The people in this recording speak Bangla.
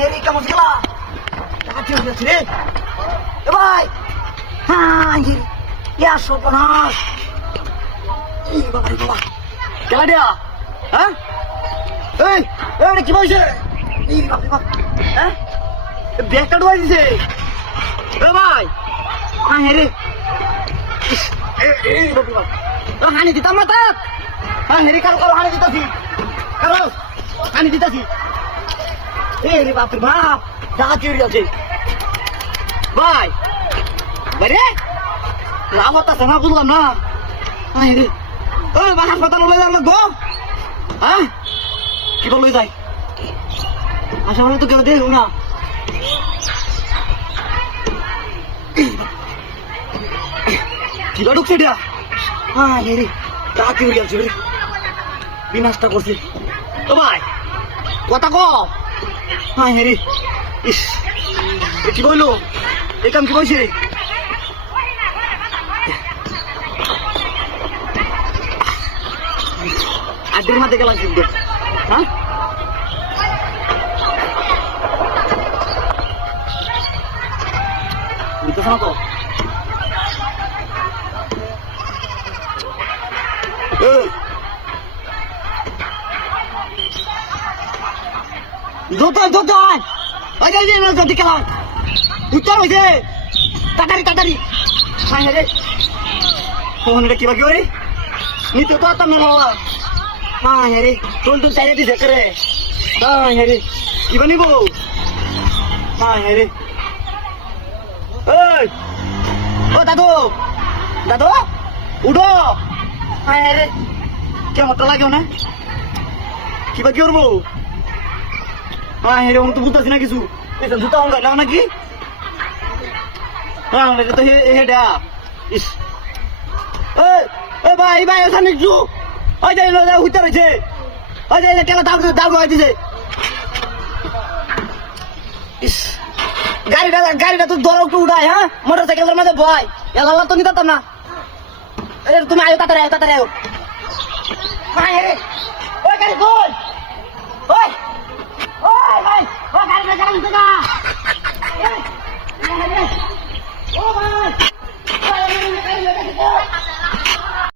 হেরি কেমন খেলা রে ভাই? হ্যাঁ সর্বনাশ বাবা খেলা দেয়া। হ্যাঁ কি বলছে? হ্যাঁ ব্যাগটা ডুবাই দিছে ভাই। হ্যাঁ হেরে হানি দিতাম না তাক। হ্যাঁ হেরি কারো কারো হানি দিতাছি, কারো হানি দিতাছি। রে বাপরে বাপ ডাকা চুরি আছে ভাই। বাইরে লাভ হতাছে না, বুঝলাম না। রে ওই হাসপাতাল লয়ে যাওয়ার লাগবো। হ্যাঁ কি বল লই যাই? আশা বলে তো কেউ দেখো না। কিবা ঢুকছে এটা? হ্যাঁ রে ডাকা চুরি আছে রে, বিনাশটা করছে। ও ভাই কথা ক। হ্যাঁ রে ইস কি বললো? এই কাম কি বলছে? আড্ডির মাঠে গেলাম কিন্তু। হ্যাঁ বুঝতেছ না তো? উত্তর হয়েছে তাড়াতাড়ি তাড়াতাড়ি। হ্যাঁ রে ফোনটা কিবা কি করে নিতে তো আতাম না বাবা। হ্যাঁ রে তোর তো চাইলে দিছে করে। হ্যাঁ রে কিবা নিব? হ্যাঁ রে ও দাদু দাদু উঠো। হ্যাঁ রে কেমনটা লাগেও না, কিবা কি করবো? হ্যাঁ রে তো বুঝতেছি না কিছু। জুতা অঙ্গা না নাকি? হ্যাঁ তো হেডা ইস ভাই ভাই ওখানে একটু ওই যে উঠতে রয়েছে। ওই যে কেন দাগ দাগ হয়ে দিছে। ইস গাড়িটা তো ধরো একটু উঠায়। হ্যাঁ মোটর সাইকেলের মধ্যে ভয় এলা তো নিতাম না। তুমি আয়ো তাড়াতাড়ি আয়ো তাড়াতাড়ি আয়ো। হ্যাঁ রে ওই গাড়ি কই? ওই ওই ভাই ও গাড়িটা চালান তো না। ও ভাই